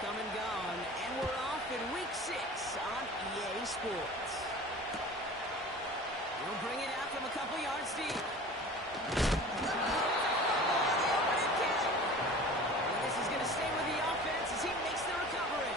come and gone, and we're off in Week 6 on EA Sports. We'll bring it out from a couple yards deep. This is going to stay with the offense as he makes the recovery.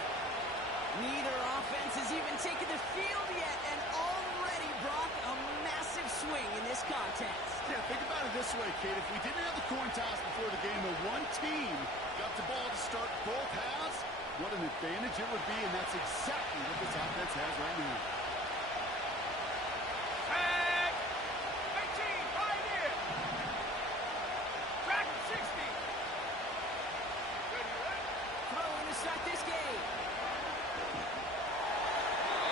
Neither offense has even taken the field yet, and already Brock a massive swing in this contest. Yeah, think about it this way, kid. If we didn't have the coin toss before the game, where one team got the ball to start both halves, what an advantage it would be, and that's exactly what this offense has right now. Tag! 18, Pioneer! Track 60! Ready, ready? Throwing to start this game.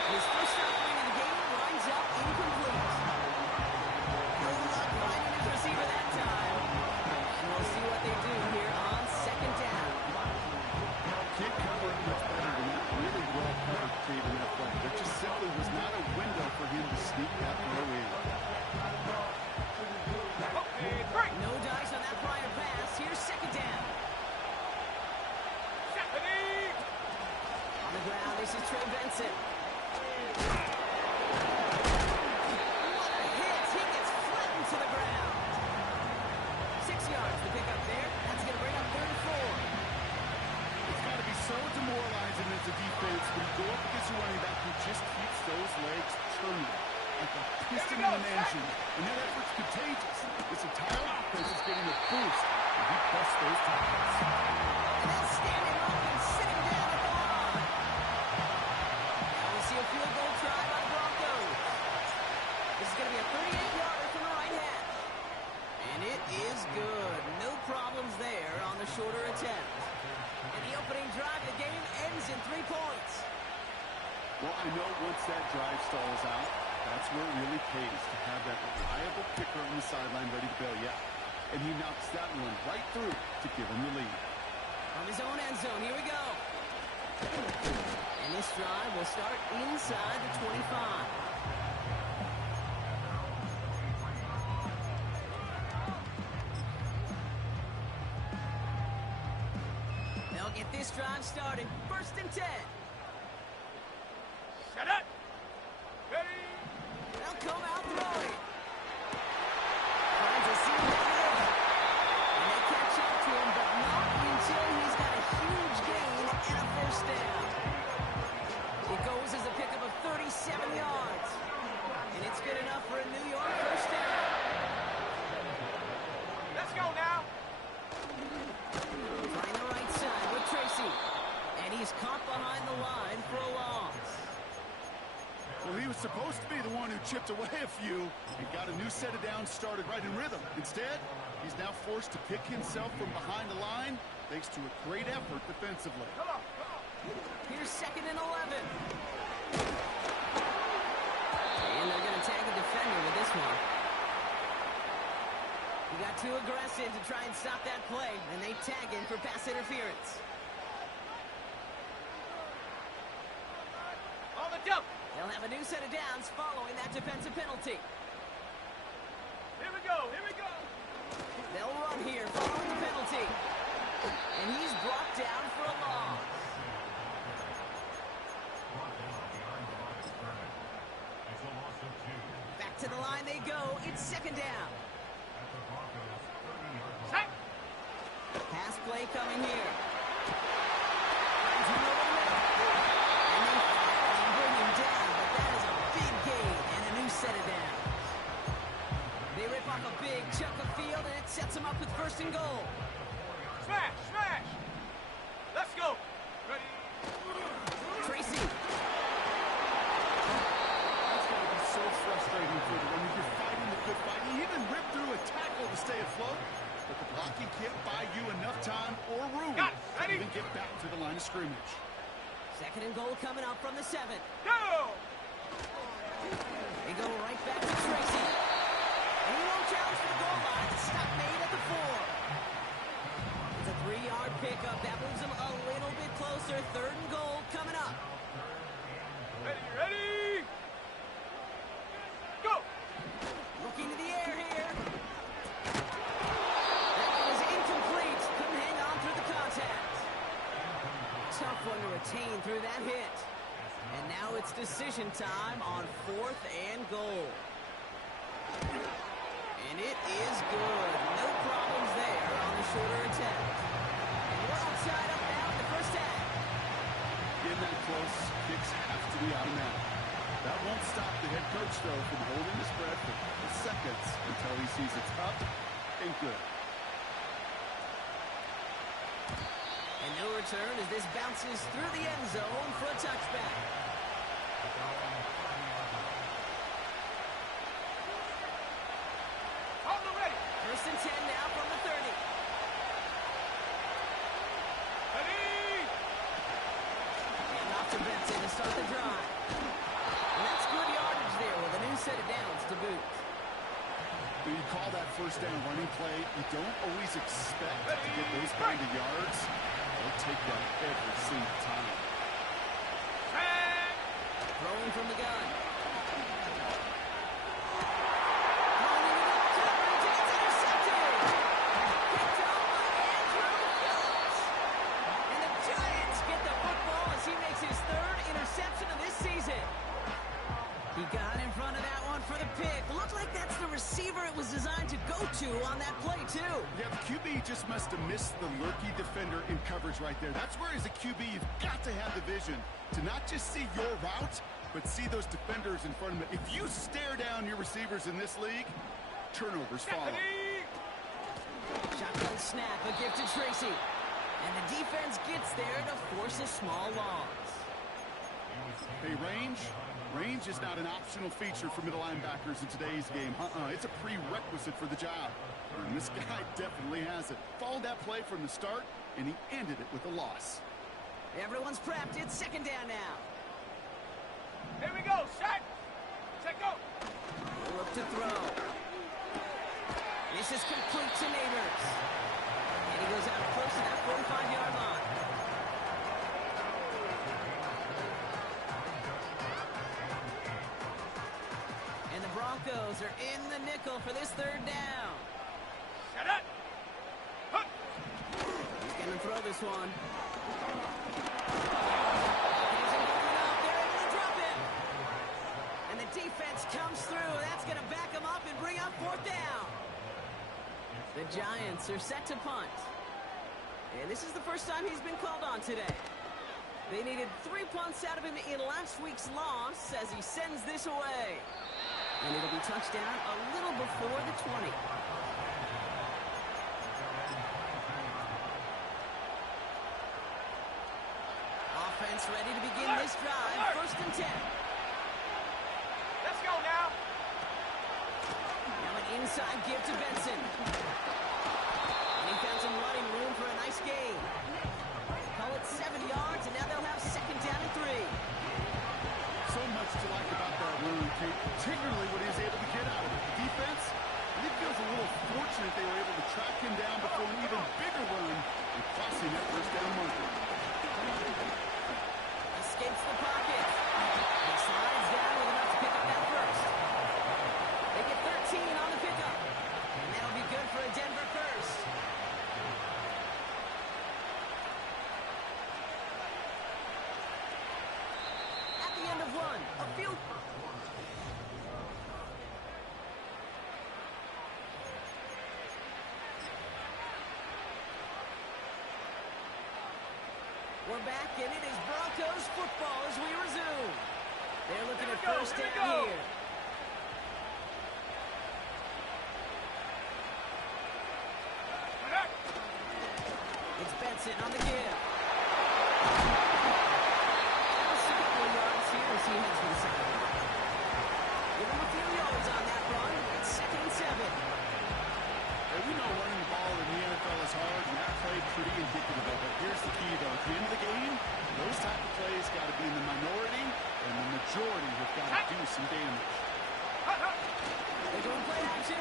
His first offering of the game winds up incomplete. No luck finding his receiver that time. We'll see what they do here on second down. Can't cover it much better than that. Really well covered, creating that play. There just simply was not a window for him to sneak that throw in. Okay, break! No dice on that prior pass. Here's second down. Stephanie! On the ground, this is Trey Benson. What a hit! He gets flattened to the ground. 6 yards to pick up there. That's going to bring up 3rd and 4. It's got to be so demoralizing as a defense when you go up against a running back who just keeps those legs turning like a piston in an engine. And that effort's contagious. This entire offense is getting a boost, and he busts those tackles. And then standing up and sitting down at the line. Now we see a field goal try by the Broncos. This is going to be a 38-yarder from the right half. And it is good. No problems there on the shorter attempt. And the opening drive of the game ends in 3 points. Well, I know once that drive stalls out, that's where it really pays to have that reliable kicker on the sideline ready to go, yeah. And he knocks that one right through to give him the lead. On his own end zone, here we go. And this drive will start inside the 25. They'll get this drive started. 1st and 10. Set it! Ready? They'll come out throwing. Finds a seam down there. And they catch up to him, but not until he's got a huge gain and a 1st down. It goes as a pickup of 37 yards. And it's good enough for a New York 1st down. Let's go now! Trying the right side with Tracy. And he's caught behind the line for a loss. Well, he was supposed to be the one who chipped away a few and got a new set of downs started right in rhythm. Instead, he's now forced to pick himself from behind the line thanks to a great effort defensively. Come on, come on! Here's 2nd and 11. And they're going to tag a defender with this one. He got too aggressive to try and stop that play, and they tag him for pass interference. On the jump! They'll have a new set of downs following that defensive penalty. Here we go, here we go! They'll run here following the penalty. And he's brought down for a loss. Back to the line they go. It's 2nd down. Set! Pass play coming here. Finds him over the middle. And they finally bring him down, but that is a big gain and a new set of downs. They rip off a big chunk of field, and it sets them up with 1st and goal. Smash, smash! Let's go! Ready? Tracy. That's got to be so frustrating for the one. You're fighting the good fight. You even rip through a tackle to stay afloat, but the blocking can't buy you enough time or room Got it. to Ready? even get back to the line of scrimmage. 2nd and goal coming up from the 7. Go! They go right back to Tracy. And he won't challenge for the goal line. Stop made at the 4. It's a 3-yard pickup. That moves him a little bit closer. 3rd and goal coming up. Ready, ready! Go! Looking to the air here. That one is incomplete. Couldn't hang on through the contact. Tough it's decision time on 4th and goal. And it is good. No problems there on the shorter attempt. And we're all tied up now in the first half. Getting that close, kicks have to be automatic. That won't stop the head coach, though, from holding his breath for seconds until he sees it's up and good. And no return as this bounces through the end zone for a touchback. On the ready. 1st and 10 now from the 30. Ready. And off to Benson to start the drive. And that's good yardage there with a new set of downs to boot. When you call that first down running play, you don't always expect to get those kind of yards. They'll take that every single time. Throwing from the gun. He got in front of that one for the pick. Looks like that's the receiver it was designed to go to on that play, too. Yeah, the QB just must have missed the lurky defender in coverage right there. That's where, as a QB, you've got to have the vision to not just see your route, but see those defenders in front of them. If you stare down your receivers in this league, turnovers follow. Shotgun snap, a gift to Tracy. And the defense gets there to force a small loss. Hey, range is not an optional feature for middle linebackers in today's game. It's a prerequisite for the job. And this guy definitely has it. Followed that play from the start, and he ended it with a loss. Everyone's prepped. It's 2nd down now. Here we go. Set. Set, go. Look to throw. This is complete to Neighbors. And he goes out close to that 45-yard line. Broncos are in the nickel for this 3rd down. Shut up. Huh. He's going to throw this one. They're able to drop it. And the defense comes through. That's going to back him up and bring up 4th down. The Giants are set to punt. And this is the first time he's been called on today. They needed 3 punts out of him in last week's loss as he sends this away. And it'll be touchdown a little before the 20. Offense ready to begin this drive. 1st and 10. Let's go now. Now an inside give to Benson. And he found some running room for a nice gain. Call it 70 yards, and now they'll have 2nd down and 3. So much to like about that run, particularly what he was able to get out of it. The defense, I think, feels a little fortunate they were able to track him down before an even bigger run and crossing that first down marker. Escapes the pocket. He slides down with enough to pick up that first. They get 13 on the pickup. And that'll be good for a Denver first. End of one. A field. We're back, and it is Broncos football as we resume. They're looking at 1st down here. It's Benson on the give. He heads for the second. Give him a few yards on that run. It's 2nd and 7. Hey, we know running the ball in the NFL is hard, and that play pretty indicative of it. Here's the key, though. At the end of the game, those type of plays got to be in the minority, and the majority have got to do some damage. They're going play action.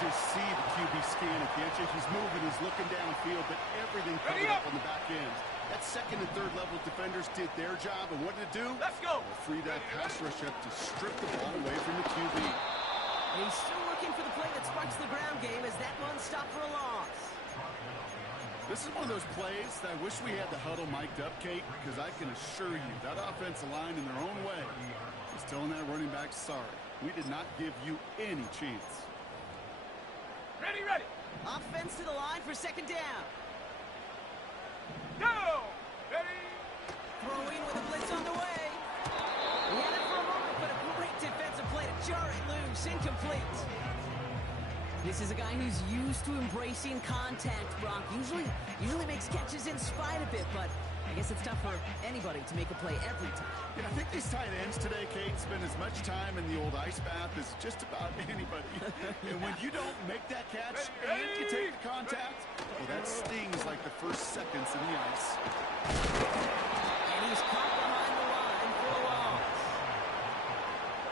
Just see the QB scan at the edge. He's moving, he's looking downfield, but everything covered up on the back end. That 2nd and 3rd level defenders did their job, and what did it do? Let's go. Free that pass rush up to strip the ball away from the QB. And he's still looking for the play that sparks the ground game as that one stopped for a loss. This is one of those plays that I wish we had the huddle mic'd up, Kate, because I can assure you that offensive line in their own way is telling that running back, sorry, we did not give you any chance. Ready, ready. Offense to the line for second down. Go. Ready. Throwing with a blitz on the way. He had it for a moment, but a great defensive play to jar it loose. Incomplete. This is a guy who's used to embracing contact, Brock. Usually makes catches in spite of it, but I guess it's tough for anybody to make a play every time. And I think these tight ends today, Kate, spend as much time in the old ice bath as just about anybody. And when you don't make that catch and you take the contact, well, that stings like the first seconds in the ice. And he's caught behind the line for a loss.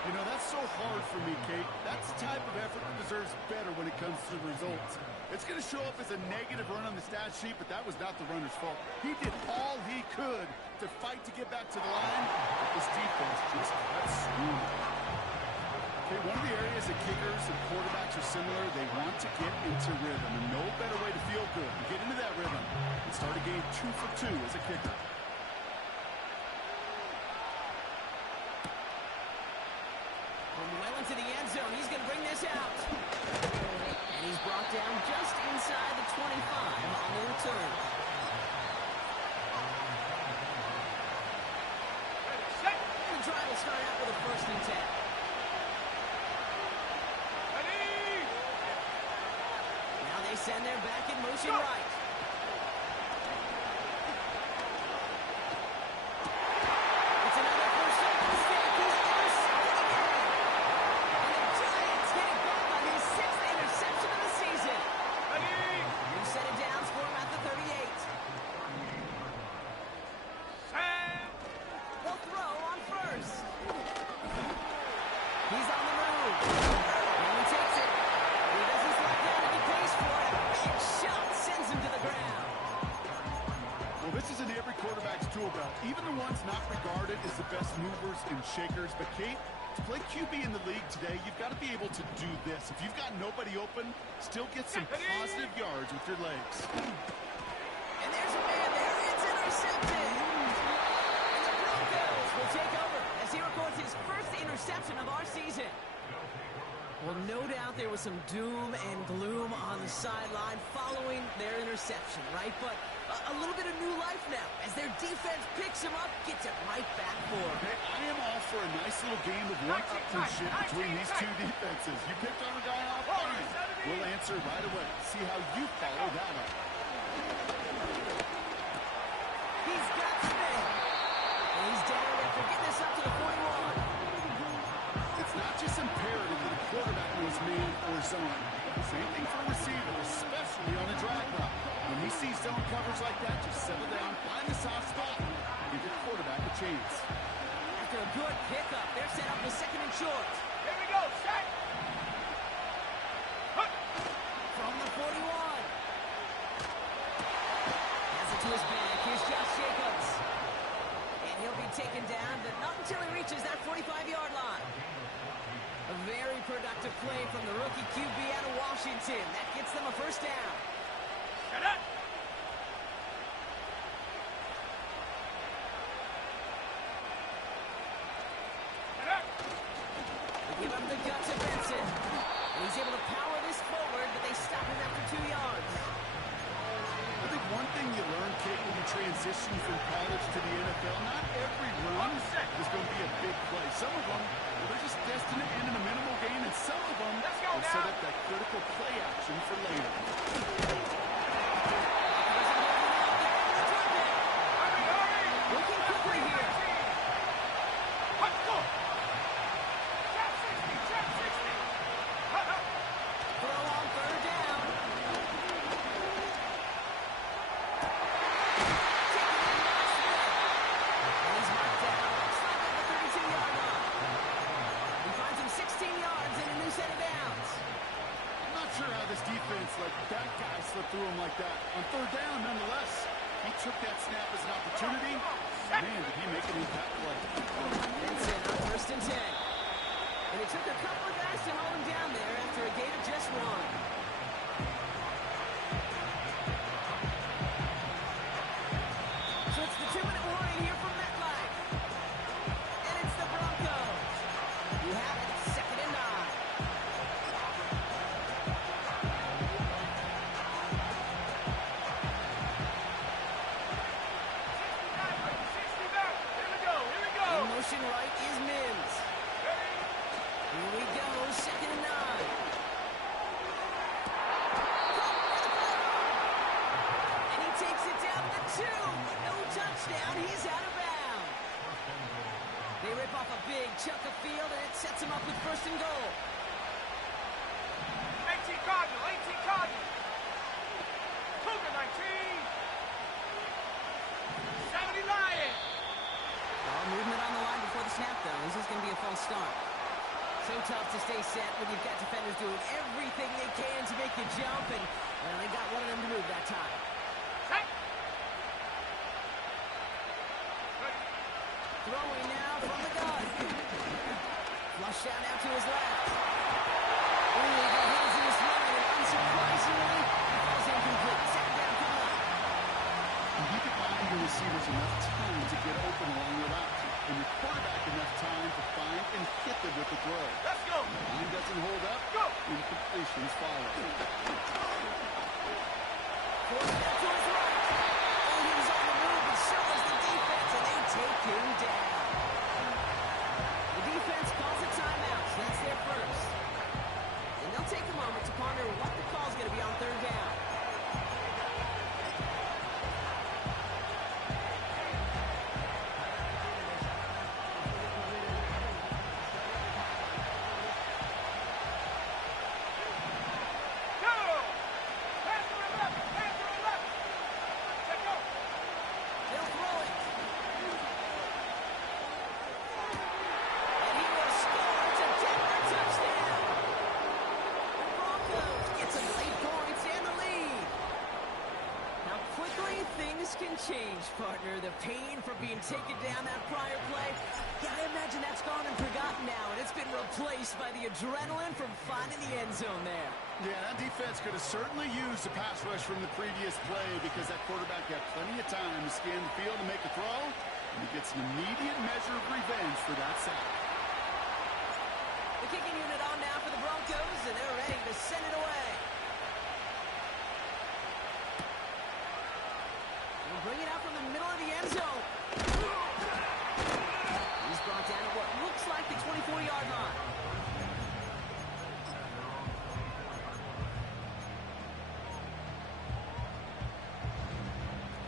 You know, that's so hard for me, Kate. That's the type of effort that deserves better when it comes to the results. It's going to show up as a negative run on the stat sheet, but that was not the runner's fault. He did all he could to fight to get back to the line, but this defense just got screwed. Okay, one of the areas that kickers and quarterbacks are similar, they want to get into rhythm, and no better way to feel good and get into that rhythm than start a game 2 for 2 as a kicker. Well into the end zone. He's going to bring this out. And he's brought down just inside the 25 on the return. Ready, set. And the drive will start out with a 1st and 10. Ready. Now they send their back in motion right. It's another first down mistake. He's intercepted again. And the Giants get it back on his 6th interception of the season. Ready. New set of downs for him at the 38. Set. They'll throw on 1st. He's on the move. And he takes it. He doesn't slow down and he pays for it. Big shot sends him to the ground. Well, this is in every quarterback's tool belt, even the ones not regarded as the best movers and shakers. But, Kate, to play QB in the league today, you've got to be able to do this. If you've got nobody open, still get some positive yards with your legs. And there's a man there. It's intercepted. And the Broncos will take over as he records his 1st interception of our season. Well, no doubt there was some doom and gloom on the sideline following their interception, right? But a little bit of new life now as their defense picks him up, gets it right back for him. Hey, I am all for a nice little game of one-upmanship between these two defenses. You picked on a guy off, fine. We'll answer right away. See how you follow that up. He's got Smith. And he's down after getting this up to the 41. It's not just imperative that a quarterback knows man or zone. Same thing for a receiver, especially on a drag route. When he sees zone coverage like that, just settle down, find the soft spot, give your quarterback a chance. After a good pickup, they're set up with 2nd and short. Here we go. Set. Hut. From the 41. Has it to his back. Here's Josh Jacobs. And he'll be taken down, but not until he reaches that 45-yard line. A very productive play from the rookie QB out of Washington. That gets them a 1st down. Get up. Get up. They give up the gut to Benson. And he's able to power this forward, but they stop him after 2 yards. I think one thing you learn, Kate, when you transition from college to the NFL, not every run is going to be a big play. Some of them, well, they're just destined to end in a minimal gain, and some of them will set up that critical play action for later. Looking quickly here. Hut. Go. Trap 60. Trap 60. Hut. Hut. Throw on 3rd down. And he's marked down outside of the 32-yard line. He finds him 16 yards and a new set of downs. I'm not sure how this defense let that guy slip through him like that. On 3rd down, nonetheless, he took that snap as an opportunity. Man, did he make an impact play. Benson on 1st and 10. And it took a couple of guys to hold him down there. touchdown. He's out of bounds. They rip off a big chunk of field, and it sets them up with first and goal. 18 Cardinal, 18 Cardinal. Cougar 19. 70 Lion. Movement on the line before the snap, though. This is going to be a false start. So tough to stay set when you've got defenders doing everything they can to make you jump, and well, they got one of them to move that time. Set. Throwing now from the gun. Flush down now to his left. Ooh, he got hit as he was running, and unsurprisingly, he falls incomplete. Second down coming up. You can buy your receivers enough time to get open along your route, and your quarterback enough time to find and hit them with the throw. Let's go. The line doesn't hold up, Go. incompletions follow. Forced out to his right. And he's on the move, but so is the defense, and they take him down. The defense calls a timeout, so that's their first. And they'll take a moment to ponder what the call's going to be on third down. Go. Hands to the left. Hands to the left. Let's go. They'll throw it. And he will score. It's a Denver touchdown. The Broncos get some late points and the lead. How quickly things can change, partner. The pain from being taken down that prior play, yeah, I imagine that's gone and forgotten now, and it's been replaced by the adrenaline from finding the end zone there. Yeah, that defense could have certainly used a pass rush from the previous play because that quarterback had plenty of time to scan the field and make a throw, and he gets an immediate measure of revenge for that sack. The kicking unit on now for the Broncos, and they're ready to send it away. They'll bring it out from the middle of the end zone. He's brought down at what looks like the 24-yard line.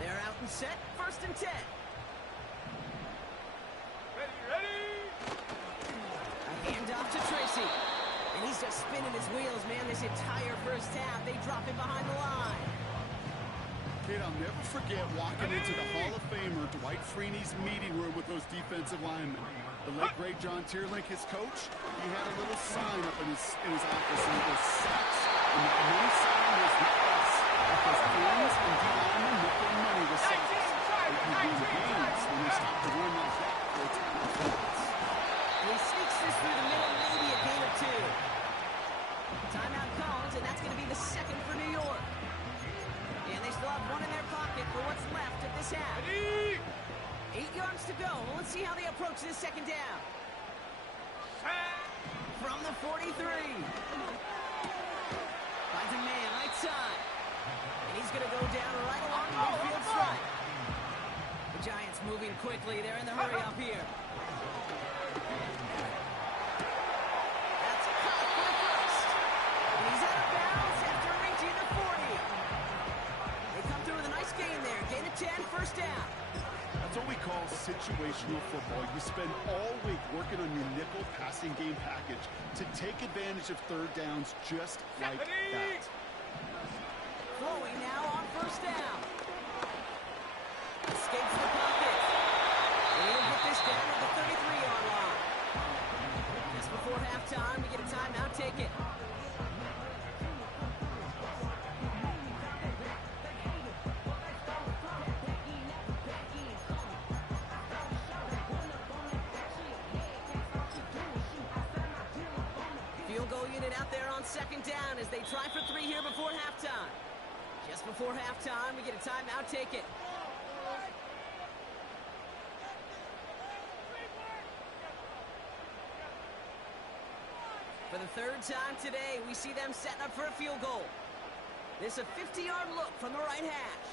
They're out and set, first and 10. Ready, ready. A handoff to Tracy. And he's just spinning his wheels, man, this entire first half. They drop him behind the line. Kid, I'll never forget walking into the Hall of Famer Dwight Freeney's meeting room with those defensive linemen. The late, great John Tierlink, his coach, he had a little sign up in his office, and it was sacks. And that main sign was the S, because ends and D linemen make their money with sacks. If you win games, when they stop to run like that for a time offense. And he sneaks this through the middle, maybe a gain of 2. Timeout calls, and that's going to be the second for New York. And they still have one in their pocket for what's left of this half. Ready. 8 yards to go. Let's see how they approach this second down. Set. From the 43. Finds a man right side. And he's going to go down right along the midfield stripe. The Giants moving quickly. They're in the hurry up here. That's a cut for the first. And he's out of bounds after reaching the 40. They come through with a nice gain there. Gain of 10, first down. That's what we call situational football. You spend all week working on your nickel passing game package to take advantage of third downs just like that. Throwing now on first down. Escapes the pocket. He'll get this down at the 33-yard line. Just before halftime, we get a timeout. Take it. Field goal unit out there on second down as they try for 3 here before halftime. Just before halftime, we get a timeout. Take it. For the third time today, we see them setting up for a field goal. This a 50-yard look from the right hash.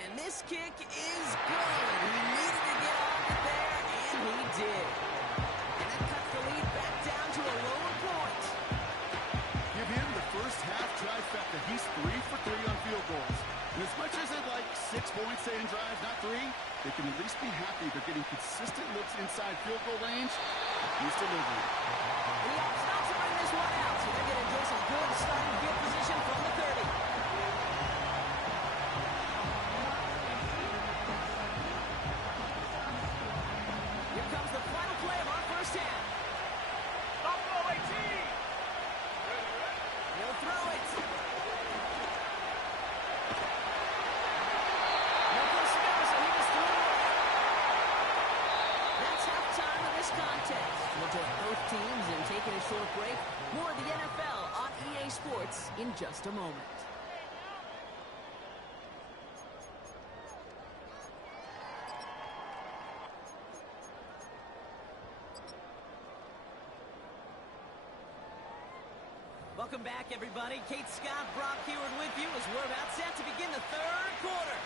And this kick is good. He needed to get off it there, and he did. And that cuts the lead back down to a lower point. Give him the first half trifecta. He's 3 for 3 on field goals. And as much as they'd like 6 points to end drives, not 3, they can at least be happy they're getting consistent looks inside field goal range. He's delivering. He opts not to bring this one out, so they're going to enjoy some good starting field position from the 30. Here comes the final play of our first half. Buffalo 18. He'll throw it. No goes to go, so he was thrown away. That's halftime of this contest. We'll join both teams in taking a short break. More of the NFL on EA Sports in just a moment. Welcome back, everybody. Kate Scott, Brock Heward with you as we're about set to begin the third quarter.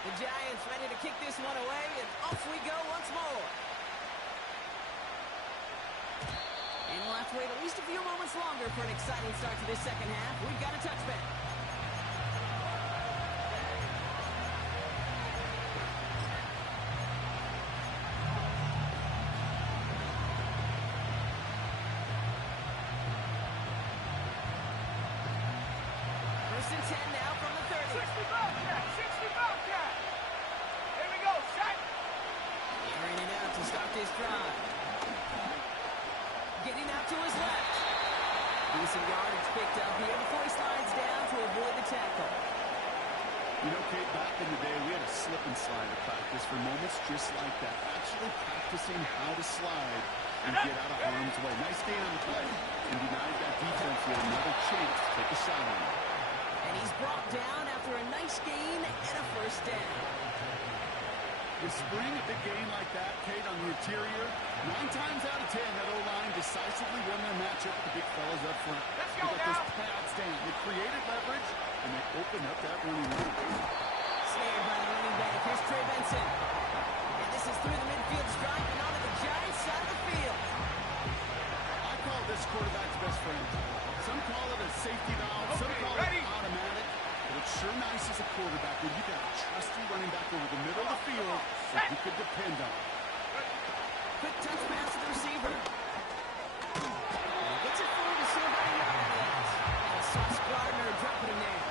The Giants ready to kick this one away, and off we go once more. And we'll have to wait at least a few moments longer for an exciting start to this second half. We've got a touchback. First and 10 now from the 30. 60 Bobcat. 60 Bobcat. Here we go. Set. Airing it out to start this drive. Getting out to his left. Decent yardage picked up here before he slides down to avoid the tackle. You know, Kate, back in the day, we had a slip and slide at practice for moments just like that. Actually practicing how to slide and get out of harm's way. Nice gain on the play and denied that defense yet another chance to take a shot on him. And he's brought down after a nice gain and a first down. You spring a big game like that, Kate, on the interior, 9 times out of 10, that O-line decisively won their matchup with the big fellas up front. Let's They go got now. those pads down. They created leverage, and they opened up that running room. Snared by the running back. Here's Trey Benson. And this is through the midfield stripe and onto the Giants side of the field. I call this quarterback's best friend. Some call it a safety valve, some Okay, call ready? it automatic. But it's sure nice as a quarterback when you got a trusty running back over the middle of the field that you could depend on. Quick touch pass to the receiver. And he gets it forward to see about a yard out of that. And Sauce Gardner dropping him there.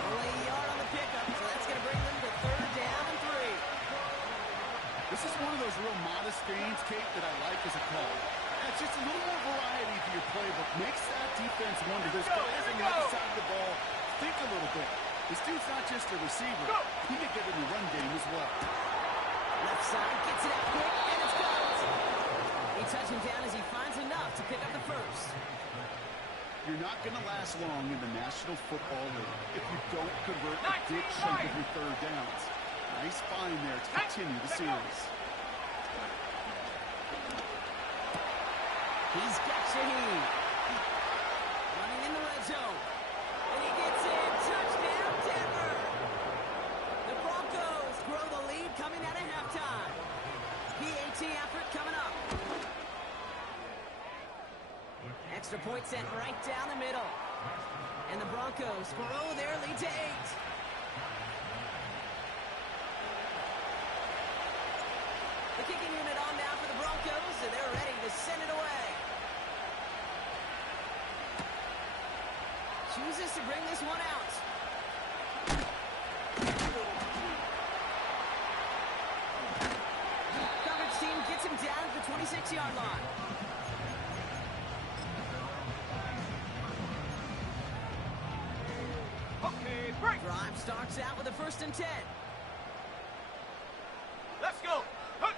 Only a yard on the pickup, so that's going to bring them to third down and 3. This is one of those real modest gains, Kate, that I like as a call. It's just a little more variety to your playbook. Makes that defense wonder. There's guys on the other side of the ball. Think a little bit. This dude's not just a receiver. He could get in the run game as well. Left side, gets it out quick, and it's caught. He touches him down as he finds enough to pick up the first. You're not going to last long in the National Football League if you don't convert a big chunk of your third downs. Nice find there to continue the series. He's got Shaheed. Running in the red zone. And he gets in. Touchdown, Denver. The Broncos grow the lead coming out of halftime. PAT effort coming up. Extra point sent right down the middle. And the Broncos grow their lead to 8. The kicking unit on now for the Broncos, and they're ready to send it away. Chooses to bring this one out. Coverage team gets him down at the 26-yard line. Okay, break. Drive starts out with a first and 10. Let's go. Hup.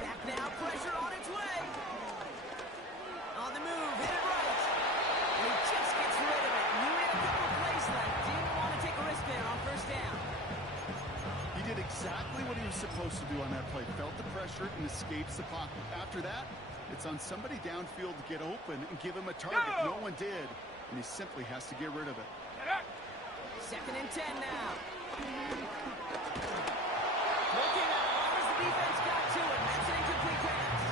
Back now, pressure on its way. On the move, hit it right. And he just gets rid of it. Knew he had a couple of plays left. Didn't want to take a risk there on first down. He did exactly what he was supposed to do on that play. Felt the pressure and escapes the pocket. After that, it's on somebody downfield to get open and give him a target. No one did, and he simply has to get rid of it. Get up. Second and 10 now. Looking at as the defense got to it. That's an incomplete pass.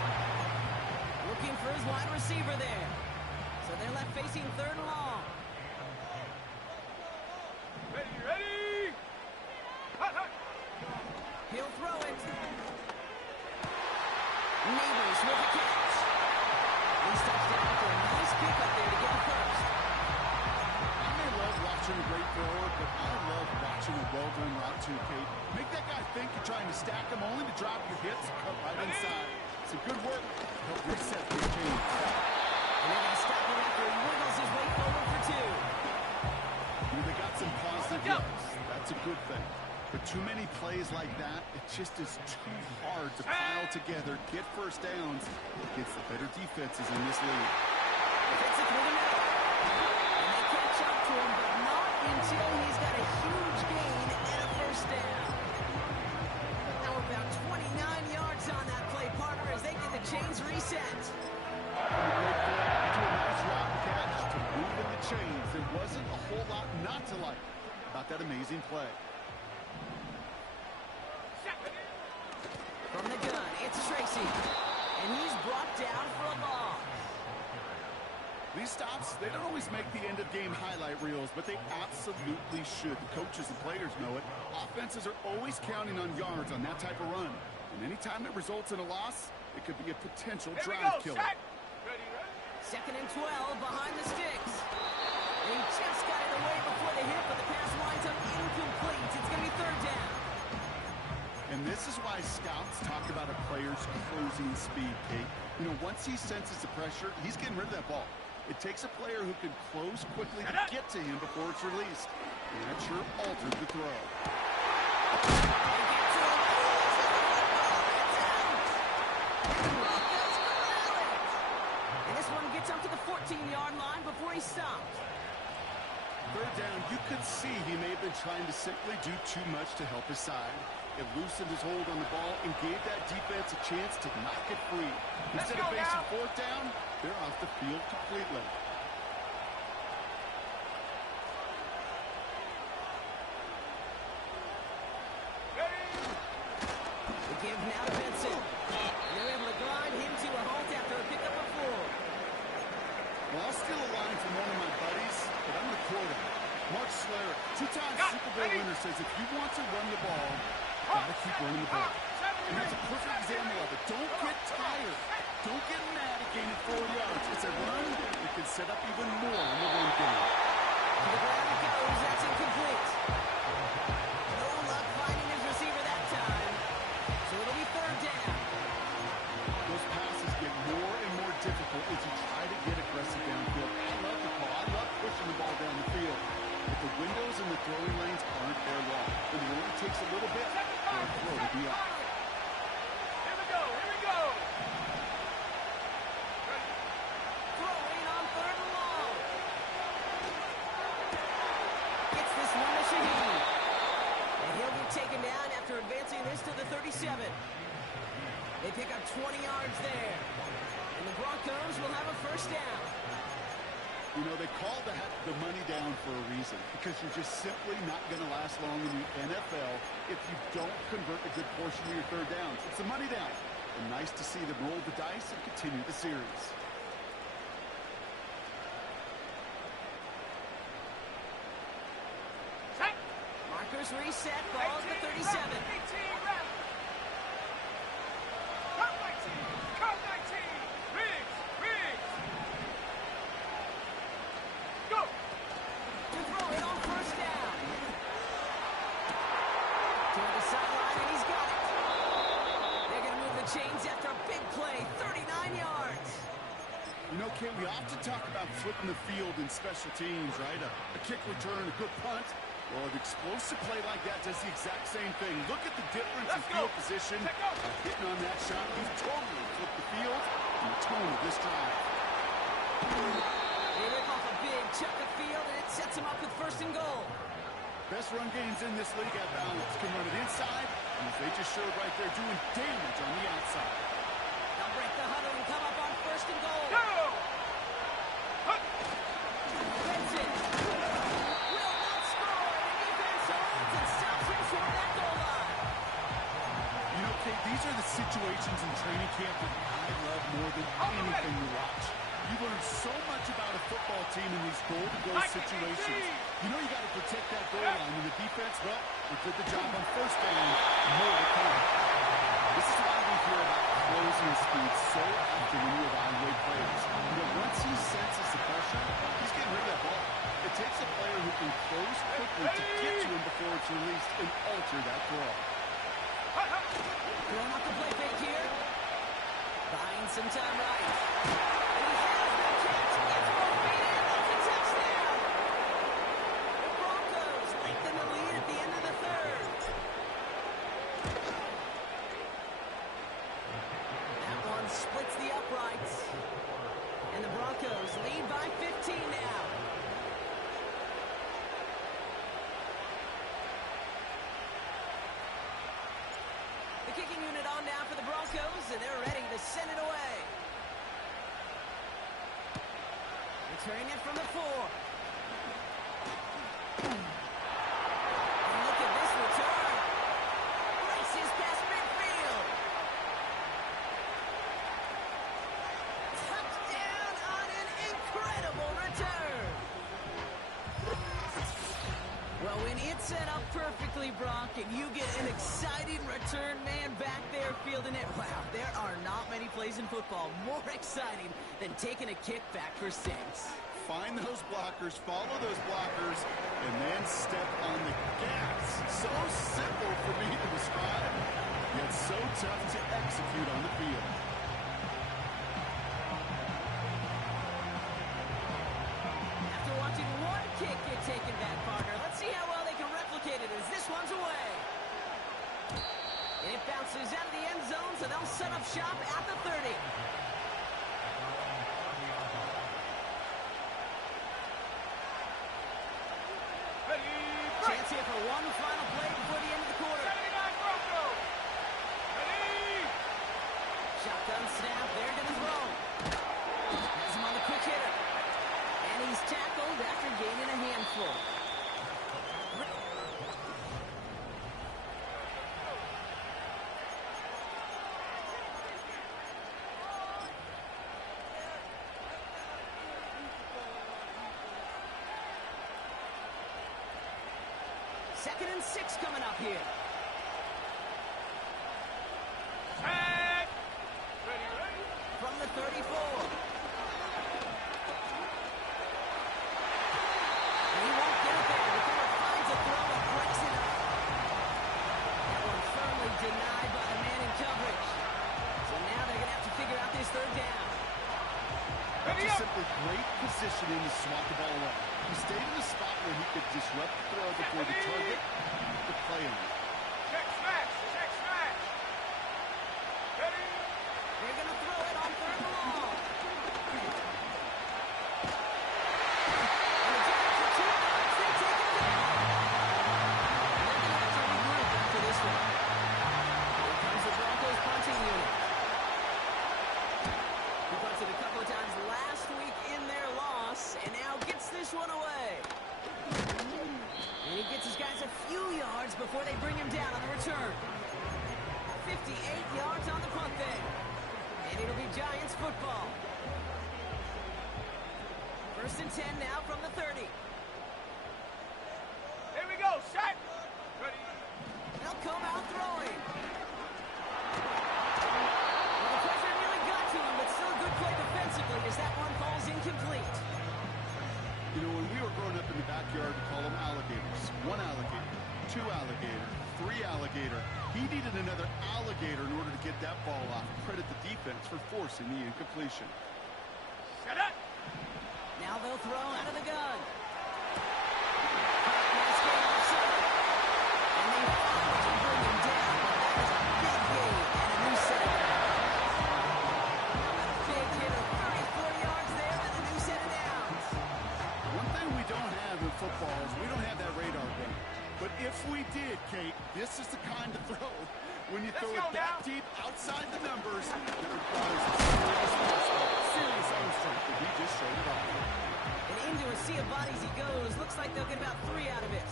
Looking for his wide receiver there. So they're left facing third and long. Ready, ready! Hut, hut. He'll throw it. Neighbors with the catch. He steps down for a nice pick up there to get the first. I may love watching a great thrower, but I love watching a well-done route too, Kate. Make that guy think you're trying to stack him only to drop your hips and cut right inside. It's a good work. Help reset the chain. And they're going to stop him after he wiggles his way forward for two. They got some positive yards. That's a good thing. But too many plays like that, it just is too hard to pile together, get first downs against the better defenses in this league. Takes it through the middle. And they catch up to him, but not until he's got a huge gain and a first down. Now about 29 yards on that play, partner, as they get the chains reset. To a nice route catch to move in the chains. There wasn't a whole lot not to like about that amazing play. From the gun, it's Tracy. And he's brought down for a loss. These stops, they don't always make the end-of-game highlight reels, but they absolutely should. The coaches and players know it. Offenses are always counting on yards on that type of run. And anytime it results in a loss, it could be a potential drive killer. Ready, ready? Second and 12 behind the sticks. And he just got it away before the hit, but the pass winds up incomplete. It's going to be third down. And this is why scouts talk about a player's closing speed, Kate. You know, once he senses the pressure, he's getting rid of that ball. It takes a player who can close quickly to get to him before it's released. And that sure altered the throw. They get to him. It's out. And Broncos corral it. And this one gets up to the 14-yard line before he stopped. Third down, you could see he may have been trying to simply do too much to help his side. It loosened his hold on the ball and gave that defense a chance to knock it free. Instead of facing fourth down, they're off the field completely. They give now to Benson. And they're able to grind him to a halt after a pickup of 4. Well, I'll steal a line from one of my buddies, but I'm going to quote him. Mark Schlereth, two-time Super Bowl winner, says if you want to run the ball, gotta keep running the ball. And that's a perfect example of it. Don't get tired. Don't get mad at gaining 4 yards. It's a run that can set up even more in the run game. To the ground it goes. That's incomplete. No luck finding his receiver that time. So it'll be third down. Those passes get more and more difficult as you try to get aggressive downfield. I love the call. I love pushing the ball down the field. But the windows and the throwing lanes aren't there long. And it only takes a little bit for a throw to be off. Here we go, here we go! Ready? Throwing on third and long. Gets this one to Shaheed. And he'll be taken down after advancing this to the 37. They pick up 20 yards there. And the Broncos will have a first down. You know, they call that the money down for a reason, because you're just simply not going to last long in the NFL if you don't convert a good portion of your third downs. It's a money down. And nice to see them roll the dice and continue the series. Set! Markers reset. Ball at the 37. 18 left! Count 19! Count 19! Riggs! Riggs! Go! To throw it on first down. Toward the sideline, and he's got it. They're going to move the chains after a big play, 39 yards. You know, Kate, we often talk about flipping the field in special teams, right? A kick return, a good punt. Well, an explosive play like that does the exact same thing. Look at the difference in field position. Hitting on that shot, he's totally flipped the field and the tone of this drive. They rip off a big chunk of field, and it sets him up with first and goal. Best run games in this league at balance. Can run it inside, and as they just showed right there, doing damage on the outside. They'll break the huddle and come up on first and goal. Go! Hut! Benson will not score, and the defense holds and stops him short of that goal line. You know, Kate, these are the situations in training camp that I love more than anything to watch. You learn so much about a football team in these goal-to-goal situations. You know you got to protect that goal line. And the defense, well, they did the job on first down. More to come. This is why we hear about closing speed so often when you evaluate players. You know, once he senses the pressure, he's getting rid of that ball. It takes a player who can close quickly to get to him before it's released and alter that throw. Throwing off the play fake here. Buying some time right. And he has the catch. Gets 4 feet in. That's a touchdown. The Broncos lengthen the lead at the end of the third. That one splits the uprights. And the Broncos lead by 15 now. The kicking unit on now for the Broncos, and they're ready to send it away. Returning it from the 4. And look at this return. Races past midfield. Touchdown on an incredible return. Well, when it's set up perfectly, Brock, and you get an exciting return man back there fielding it, wow, there are not many plays in football more exciting than taking a kick back for 6. Find those blockers, follow those blockers, and then step on the gas. So simple for me to describe, yet so tough to execute on the field. After watching one kick get taken back, partner, let's see how well they can replicate it as this one's away. And it bounces out of the end zone, so they'll set up shop at the 30. Chance here for one final play before the end of the quarter. 79 Broncos. Ready? Shotgun snap, they're going to throw. Has him on the quick hitter. And he's tackled after gaining a handful. Second and 6 coming up here. Set. Ready, ready. From the 34. And he won't get it there. The defender finds a throw and breaks it up. That one firmly denied by the man in coverage. So now they're going to have to figure out this third down. That's just simply great positioning to swat the ball away. He stayed in the spot where he could disrupt the throw before the target could play on it. Check smash. Check smash. Ready? They're going to throw it on third and long. And the Giants are 2 yards. They take it down. And they're going to have to regroup after this one. Here comes the Broncos punting unit. He punted a couple of times last week in their loss, and now gets this one away. And he gets his guys a few yards before they bring him down on the return. 58 yards on the punt there. And it'll be Giants football. First and 10 now from the 30. Here we go. Set. Ready? They'll come out throwing. Well, the pressure really got to him, but still a good play defensively as that one falls incomplete. You know, when we were growing up in the backyard, we call them alligators. 1 alligator, 2 alligator, 3 alligator. He needed another alligator in order to get that ball off. Credit the defense for forcing the incompletion. Set up. Now they'll throw out of the gun. Nice game offside. And they finally bring him down. That is a big gain and a new set of downs. A big hit of 34 yards there and a new set of downs. One thing we don't have in football is we don't have that radar gun. But if we did, Kate, this is the kind of throw when you throw it that deep outside the numbers that requires a serious muscle, serious arm strength, and he just showed it off. And into a sea of bodies he goes. Looks like they'll get about 3 out of it.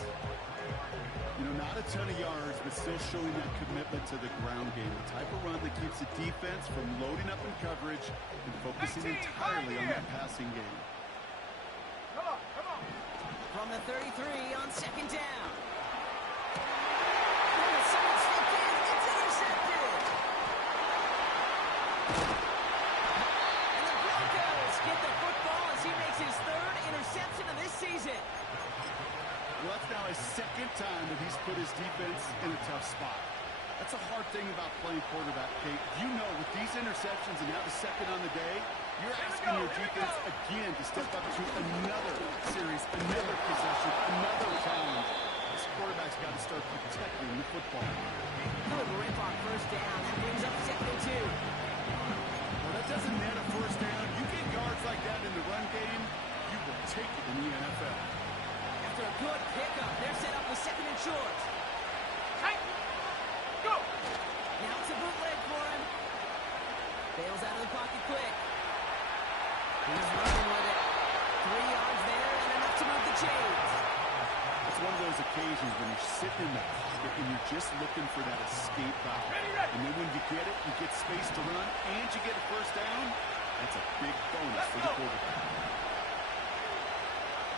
You know, not a ton of yards, but still showing that commitment to the ground game. The type of run that keeps the defense from loading up in coverage and focusing entirely on that passing game. Come on, come on. From the 33 on second down. Oh, someone slipped in. It's intercepted. And the Broncos get the football as he makes his third interception of this season. Well, that's now his second time that he's put his defense in a tough spot. That's a hard thing about playing quarterback, Kate. You know, with these interceptions and now the second on the day, you're asking your defense again to step up to another series, another possession, another challenge. This quarterback's got to start protecting the football. Good rip on first down. That brings up second and 2. Well, that doesn't net a first down. You get yards like that in the run game, you will take it in the NFL. After a good pickup, they're set up with second and short. Hey, go. Now it's a bootleg for him. Bails out of the pocket quick. He's running with it. 3 yards there and enough to move the chains. It's one of those occasions when you're sitting in the pocket and you're just looking for that escape valve. Ready, ready. And then when you get it, you get space to run, and you get a first down. That's a big bonus for the quarterback.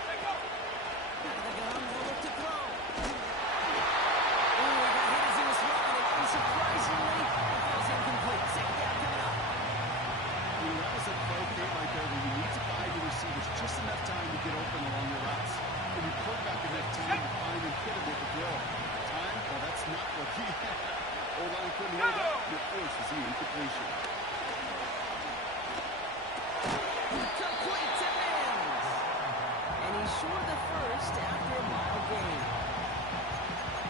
Let go. Out of the gun, they'll look to throw. Ooh, he got hit as he was throwing it. Unsurprisingly, it falls incomplete. Second down coming up. I mean, that was a play game right there where you need to buy the receivers just enough time to get open along your routes. And you put back enough time to find and hit him with the throw. Time? Well, that's not what he had. O-line couldn't hold up. And it forces the incompletion. Complete to Mims. And he's short of the first after a mild gain.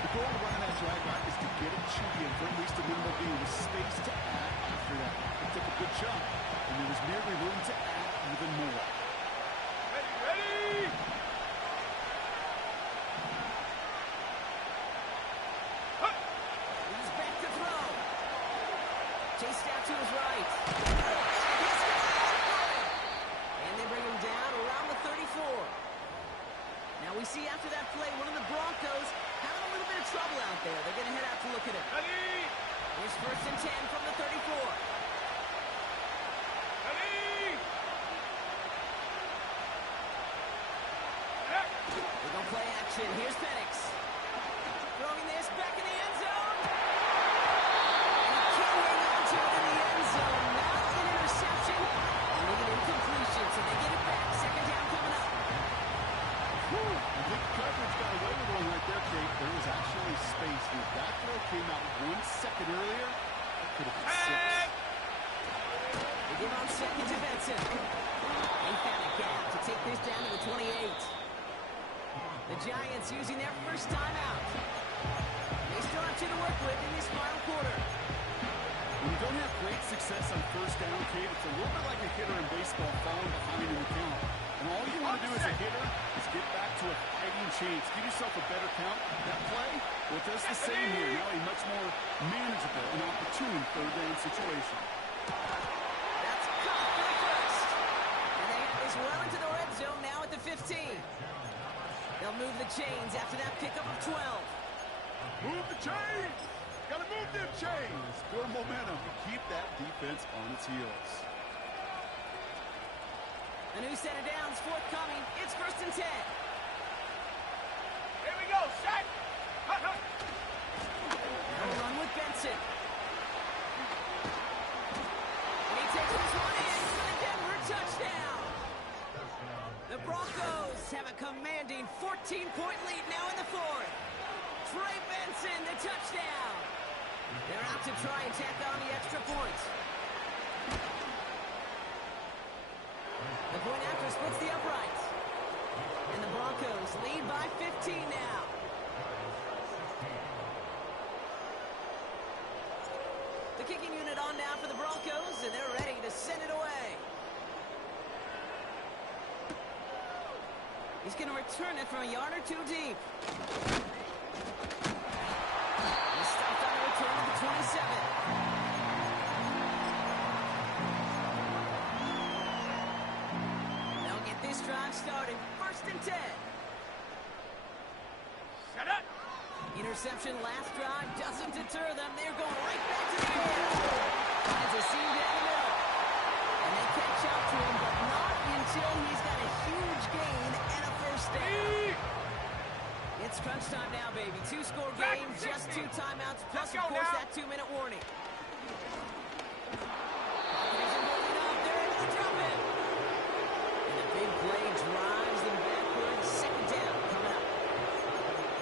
The goal of running that drag back is to get it chewy and for at least a minimal gain with space to add after that. He took a good jump, and there was merely room to add even more. Ready, ready. He's back to throw. Chased out to his right. And they bring him down around the 34. Now we see after that play, one of the Broncos having a little bit of trouble out there. They're going to head out to look at it. Ready. Here's first and 10 from the 34. Ready. They're going to play action. Here's Penix. Throwing this back in the end zone. And he can't hang on to it in the end zone. Now an interception. And leave it incompletion. So they get it back. Second down coming up. I think coverage got away with one right there, Kate. There was actually space. And if that throw came out 1 second earlier, that could have been 6. They give on second to Benson. They found a gap to take this down to the 28. The Giants using their first timeout. They still have 2 to work with in this final quarter. When you don't have great success on first down, Kate, it's a little bit like a hitter in baseball falling behind in the count. And all you want to do as a hitter is get back to a fighting chance. Give yourself a better count. That play, well, it does the same here. Now a much more manageable and opportune third down situation. That's caught for the first. And they have this well into the red zone now at the 15. They'll move the chains after that pickup of 12. Move the chains! Gotta move them chains! Build momentum. Keep that defense on its heels. A new set of downs forthcoming. It's first and 10. Here we go. Set. Hut, hut. They'll run with Benson. And he takes this one in for the Denver touchdown. The Broncos have a commanding 14-point lead now in the fourth. Trey Benson, the touchdown. They're out to try and tack on the extra point. The point after splits the uprights. And the Broncos lead by 15 now. The kicking unit on now for the Broncos, and they're ready to send it away. He's going to return it from a yard or 2 deep. He's stopped on the return to the 27. They'll get this drive started. First and 10. Set up. interception last drive doesn't deter them. They're going right back to the air. Finds a seam down the middle. And they catch up to him, but not until he's got a huge gain and a first down. It's crunch time now, baby. 2-score game, just 2 timeouts, plus, of course, that 2-minute warning. Isn't good enough. They're able to drop it. And a big play drives them backwards. Second down coming up.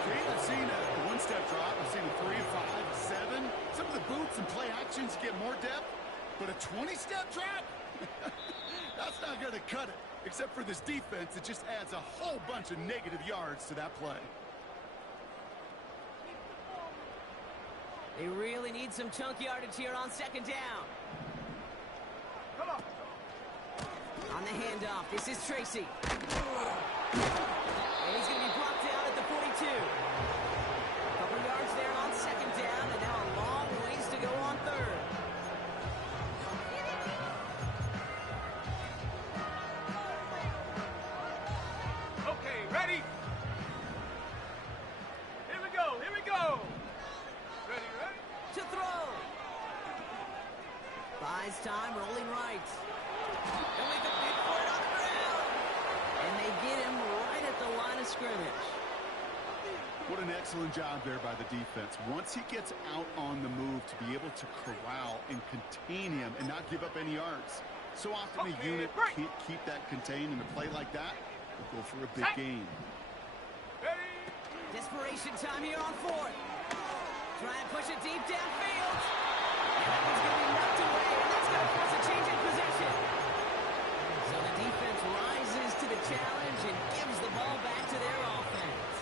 I've seen a one-step drop. I've seen a 3, a 5, a 7. Some of the boots and play actions get more depth, but a 20-step drop? That's not going to cut it. Except for this defense, it just adds a whole bunch of negative yards to that play. They really need some chunk yardage here on second down. Come on. On the handoff, this is Tracy. And he's going to be brought down at the 42. Couple yards there on second down, and now a long ways to go on third. Okay, ready? Here we go, here we go. Ready? To throw. Buys time, rolling right. And we complete for it on the ground. And they get him right at the line of scrimmage. What an excellent job there by the defense. Once he gets out on the move, to be able to corral and contain him and not give up any yards. So often a unit can't keep that contained, and a play like that will go for a big gain. Ready? Desperation time here on fourth. Try and push it deep downfield. And that one's going to be knocked away, and that's going to force a change in possession. So the defense rises to the challenge and gives the ball back to their offense.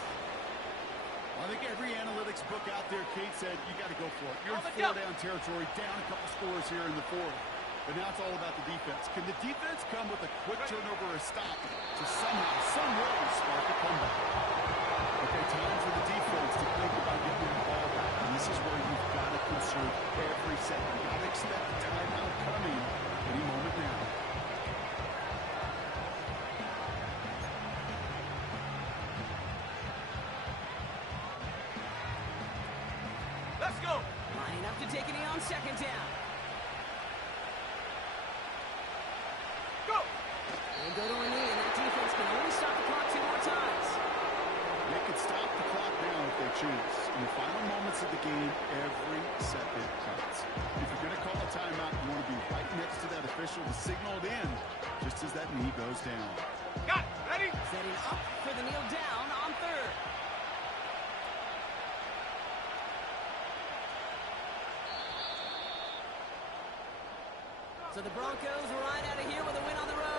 Well, I think every analytics book out there, Kate, said you got to go for it. You're in 4-down territory, down a couple scores here in the fourth. But now it's all about the defense. Can the defense come with a quick turnover or a stop to somehow, some way, spark a comeback? Okay, time for the defense to think about getting the ball back. And this is where you've got to conserve every second. You've got to expect the timeout coming any moment now. Let's go. Lining up to take it on second down. Go. They go to a knee, and that defense can only stop the clock 2 more times. They could stop the clock now if they choose. In the final moments of the game, every second counts. If you're going to call a timeout, you want to be right next to that official to signal it in just as that knee goes down. Got it. Ready? Setting up for the kneel down on third. So the Broncos ride out of here with a win on the road.